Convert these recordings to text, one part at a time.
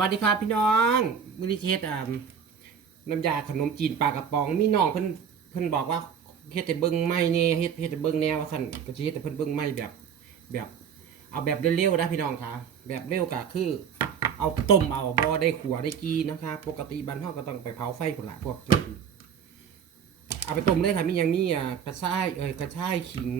วัสดีครับพี่น้องมือนี้เฮ็ดอ่าน้ำยาขนมจีนปลากระป๋องมีน้องเพิ่นเพิ่นบอกว่าเฮ็ดแต่เบิ่งไม่แน่เฮ็ดเฮ็ดแต่เบิ่งแนวสั่นก็สิเฮ็ดแต่เพิ่นเบิ่งไม่แบบ แบบ เอาแบบเร็วๆนะพี่น้องคะแบบเร็วก็คือ เอาต้มเอาบ่ได้ขัวได้กีนะคะปกติบ้านเฮาก็ต้องไปเผาไฟพุ่นละพวกเอาไปต้มเลยค่ะมีหยังมีอ่ากระชายเอ้ยกระชายขิง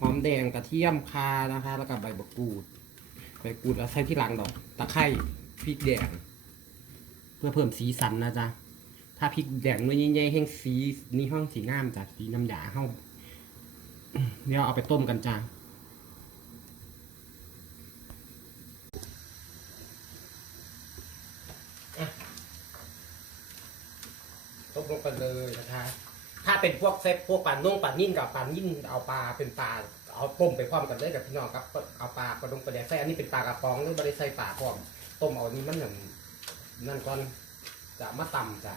หอมแดงกระเทียมคานะคะ แล้วก็ใบมะกรูดไปกูดแล้วใส่ที่หลังดอกตะไคร้ พริกแดง เพื่อเพิ่มสีสันนะจ๊ะ ถ้าพริกแดงมันยิ่งใหญ่แห้งสีนี่ห้องสีงามจ้ะสีน้ำยาเข้าเดี๋ยวเอาไปต้มกันจ้ะต้มลงไปเลยนะคะ ถ้าเป็นพวกเซฟพวกปลานุ่งปลานิ่นกับปลานิ่นเอาปลาเป็นปลาเอาต้มไปพร้อมกันเลยกับพี่น้องครับ เอาปลาปลาดงปลาแดงใส่อันนี้เป็นปลากระป๋องหรือบริใส่ปลาพร้อม ต้มเอานี้มันหนึ่งนั่นก่อนจะมาตำจ้ะ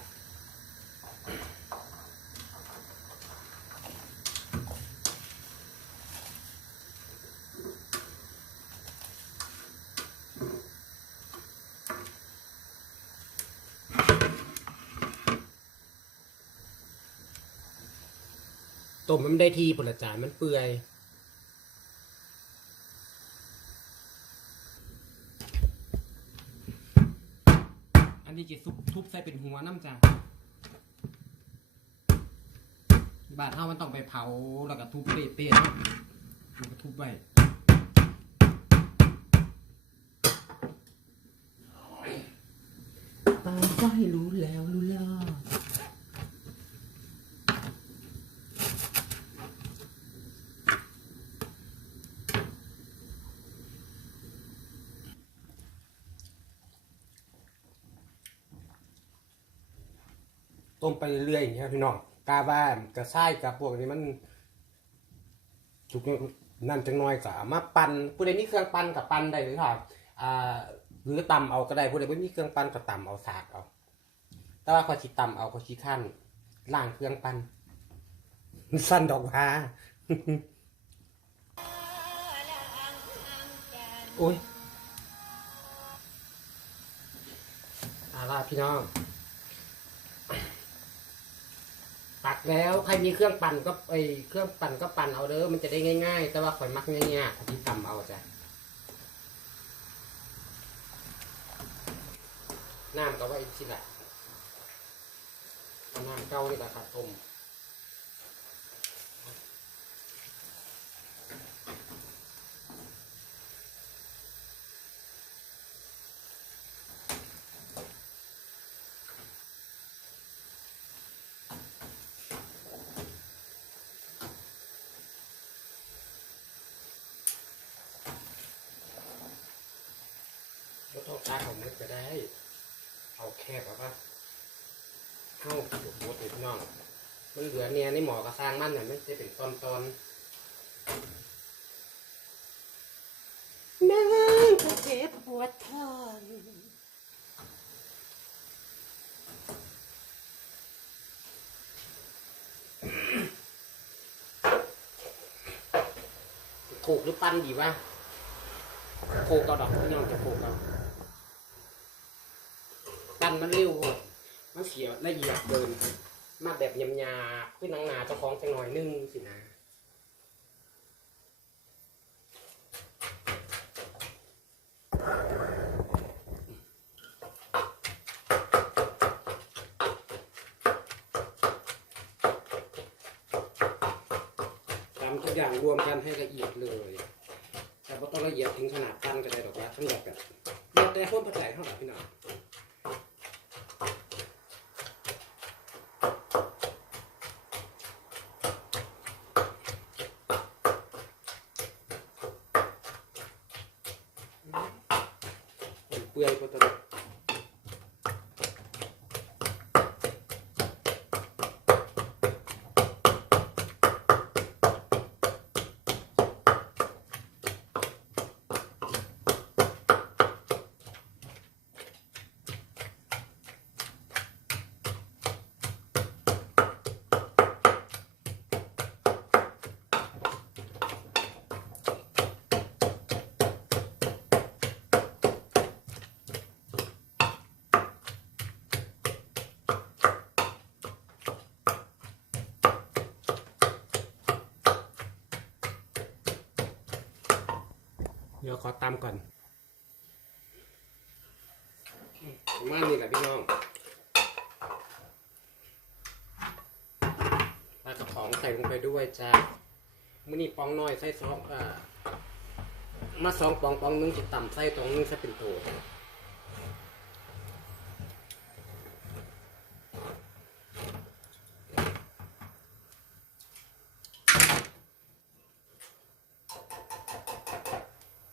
ต้มมันไม่ได้ทีผลจานมันเปื่อยอันนี้จะซุปทุบใส่ เป็นหัวน้ำจ้ะบาดเท่ามันต้องไปเผาแล้วก็ทุบเป๊ะๆเนาะแล้วก็ทุบไว้ตามก็ให้รู้แล้ว ต้มไปเรื่อยๆอย่างเงี้ยพี่น้องกาบ้านกระช่ายกับพวกนี้มันทุกนั่นจังน้อยก็เอามาปั่นผู้ใดมีเครื่องปั่นกับปั่นได้หรือค่ะอ่าหรือตำเอาก็ได้ผู้ใดไม่มีเครื่องปั่นก็ตำเอาสากเอา แต่ว่าขอชิตำเอาขอชิขั้นล่างเครื่องปั่นสั้นดอกว่าโอ้ยอาล่ะพี่น้อง ตัก แล้วใครมีเครื่องปั่นก็ไอเครื่องปั่นก็ปั่นเอาเด้อมันจะได้ง่าย ๆ แต่ว่าข่อยมักง่ายๆที่ตำเอาจ้ะน้ำก็ไว้อีกทีละน้ำเก้านี่แหละครับต้ม ก็ต้องการของมืดก็ได้ เอาแคบเอาปะเข้าจุดบดเลยพี่น้องมันเหลือเนี่ยในหมอกระซางมันเนี่ยมันจะเป็นตอนตอนนั่งก็เจ็บปวดท้องถูกหรือปั้นดีวะโคกเอาดอกพี่น้องจะโคกเอาปั้น มันเร็วหดมันเสียละเอียดเกิน มาแบบยำยาขึ้นนังนาเจ้าของจังหน่อยนึงสินะทำทุกอย่างรวมกันให้ละเอียดเลย แต่ว่าต้องละเอียดถึงขนาดปั้นก็ได้หรอกว่าทั้งแบบแบบเดียวแต่คนผัดไหลเท่าไหร่พี่น้องเปื่อยพอตัว เเดี๋ ยวขอตามก่อนมานี่แหละพี่น้องปลากระป๋องใส่ลงไปด้วยจ้ามื่อนี้ปองน้อยใส่ซองอ่ามาสองปองปองหนึงจะต่ำใส่ตรงนึงใส่เป็นโถ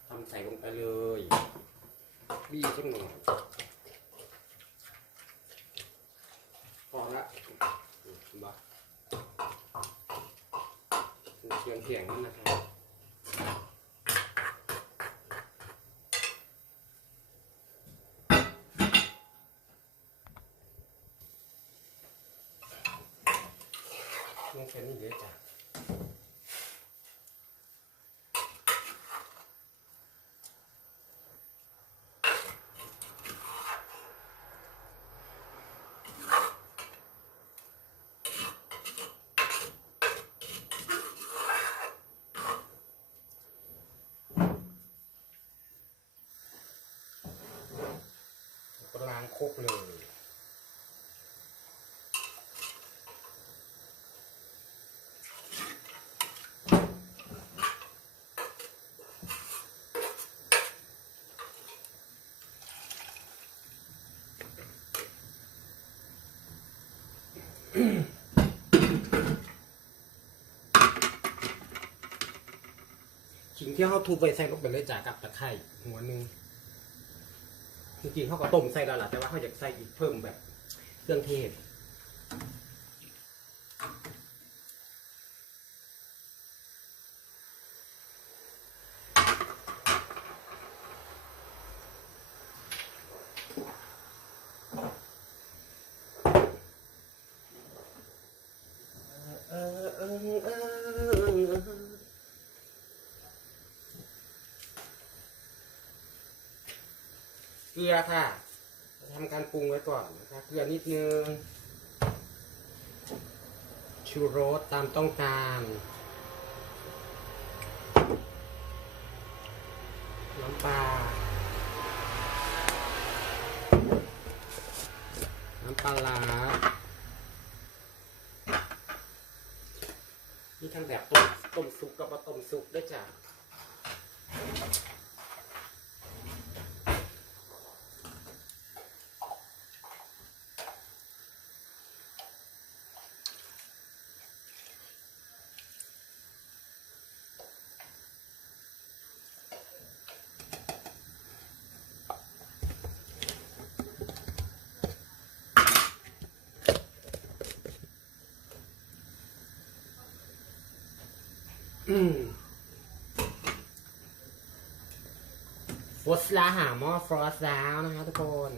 ทำใส่ลงไปเล ยบี้จังหน่อยพอละเห็นปะเสียงเสียงนั่นนะครับลงแค่นี้เยอะจ้ะก็ล้างครกเลย ขิงที่เขาทุบไปใส่ลงไปเลยจากกับตะไคร่หัวหนึ่งจริงๆเขาก็ต้มใส่แล้วล่ะแต่ว่าเขาอยากใส่อีกเพิ่มแบบเครื่องเทศ เออเออเออ เกลือค่ะทำการปรุงไว้ก่อนนะคะเกลือนิดนึงชูโรสตามต้องการน้ำปลาน้ำปลาร้ามีทั้งแบบต้มต้มสุกกับบ่ต้มสุกด้วยจ้ะ ฟอสลาหาหม้อฟรอสแล้วนะคะทุกคน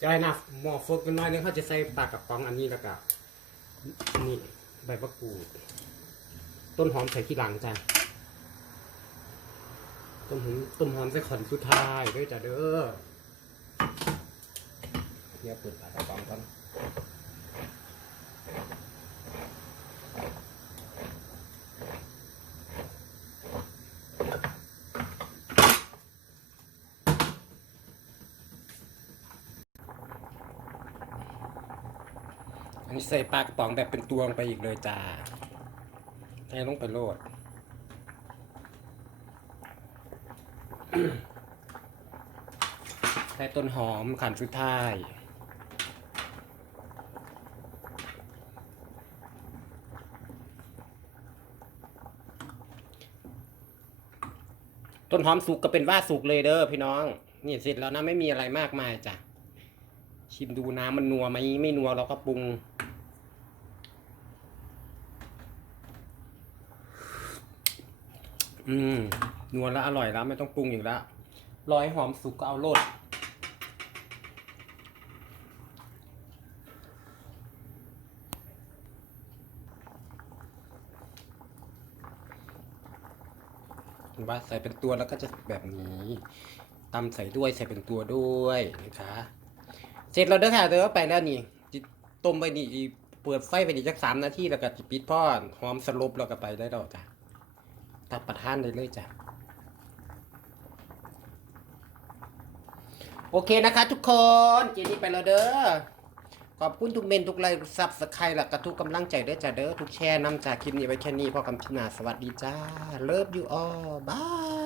จะให้นะหม้อฟกกันน้อยนึงเขาจะใส่ปากกระป๋องอันนี้แล้วก็นี่ใบมะกรูด ต้นหอมใส่ที่หลังจ้ะต้นหอมต้นหอมใส่ขอนสุดท้ายด้วยจ้ะเด้อเนี่ยเปิดปลากระป๋องก่อน ใส่ปลากระป๋องแบบเป็นตวงไปอีกเลยจ้า ให้ลงไปโลดใส่ต้นหอมขันสุดท้ายต้นหอมสุกก็เป็นว่าสุกเลยเด้อพี่น้อง นี่เสร็จแล้วนะไม่มีอะไรมากมายจ้ะ ชิมดูน้ำมันนัวไหมไม่นัวเราก็ปรุง อืมนัวแล้วอร่อยแล้ว ไม่ต้องปรุงอีกแล้วรอยหอมสุกก็เอาโลดว่าใส่เป็นตัวแล้วก็จะแบบนี้ตำใส่ด้วยใส่เป็นตัวด้วยนะคะ เสร็จแล้วเด้อค่ะเด้อไปแล้วนี่จิต้มไปนี่อีเปิดไฟไปอีกสักสามนาทีแล้วก็สิปิดพ่อหอมสลบแล้วก็ไปได้แล้วจ้ะตัดประทานได้เลยจ้ะโอเคนะคะ ทุกคนเจนี่ไปแล้วเด้อขอบคุณทุกเมนทุกไลค์ซับสไครต์และก็ทุกกำลังใจด้อจ้าเด้อทุกแชร์นำจากคลิปนี้ไว้แค่นี้พอคำพินาสวัสดีจ้าเลิฟยูออบาย